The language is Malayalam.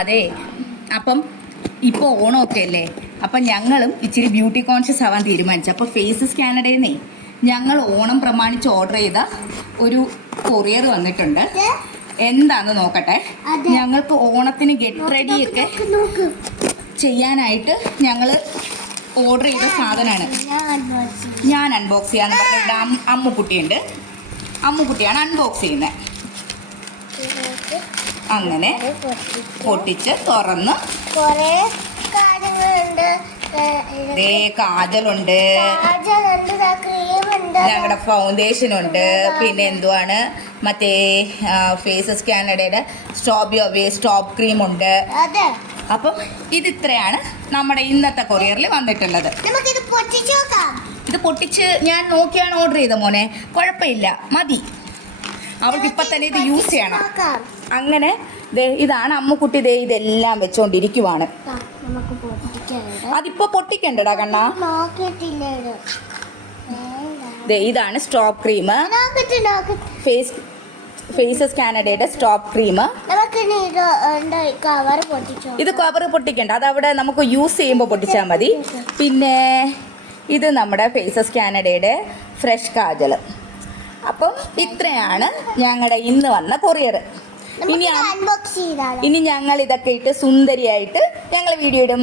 അതെ, അപ്പം ഇപ്പോൾ ഓണമൊക്കെ അല്ലേ, അപ്പം ഞങ്ങളും ഇച്ചിരി ബ്യൂട്ടി കോൺഷ്യസ് ആവാൻ തീരുമാനിച്ചു. അപ്പോൾ ഫേസസ് കാനഡയിൽ ഞങ്ങൾ ഓണം പ്രമാണിച്ച് ഓർഡർ ചെയ്ത ഒരു കൊറിയർ വന്നിട്ടുണ്ട്. എന്താന്ന് നോക്കട്ടെ. ഞങ്ങൾക്ക് ഓണത്തിന് ഗെറ്റ് റെഡിയൊക്കെ ചെയ്യാനായിട്ട് ഞങ്ങൾ ഓർഡർ ചെയ്ത സാധനമാണ്. ഞാൻ അൺബോക്സ് ചെയ്യാന്ന് പറഞ്ഞിട്ട് അമ്മുക്കുട്ടിയുണ്ട്. അമ്മുക്കുട്ടിയാണ് അൺബോക്സ് ചെയ്യുന്നത്. അങ്ങനെ പൊട്ടിച്ച് തുറന്ന് കാജലുണ്ട്, ഞങ്ങളുടെ ഫൗണ്ടേഷനുണ്ട്, പിന്നെ എന്തുവാണ് മറ്റേ ഫേസസ് കാനഡയുടെ സ്റ്റോപ്പ് ക്രീമുണ്ട്. അപ്പം ഇതിത്രയാണ് നമ്മുടെ ഇന്നത്തെ കൊറിയറിൽ വന്നിട്ടുള്ളത്. ഇത് പൊട്ടിച്ച് ഞാൻ നോക്കിയാണ് ഓർഡർ ചെയ്ത മോനെ. കുഴപ്പമില്ല, മതി. അവൾക്ക് ഇപ്പം തന്നെ ഇത് യൂസ് ചെയ്യണം. അങ്ങനെ ഇതാണ് അമ്മുക്കുട്ടി. ഇതെല്ലാം വെച്ചോണ്ടിരിക്കുവാണ്. അതിപ്പോ പൊട്ടിക്കണ്ടടാ കണ്ണാ. ഇതാണ് സ്റ്റോപ്പ് ക്രീം, ഫേസസ് കാനഡയുടെ സ്റ്റോപ്പ് ക്രീം. ഇത് കവർ പൊട്ടിക്കണ്ട, അതവിടെ നമുക്ക് യൂസ് ചെയ്യുമ്പോൾ പൊട്ടിച്ചാൽ മതി. പിന്നെ ഇത് നമ്മുടെ ഫേസസ് കാനഡയുടെ ഫ്രഷ് കാജൽ. അപ്പം ഇത്രയാണ് ഞങ്ങളുടെ ഇന്ന് വന്ന കൊറിയർ. ഇനി ഞങ്ങൾ ഇതൊക്കെ ഇട്ട് സുന്ദരിയായിട്ട് ഞങ്ങൾ വീഡിയോ ഇടും.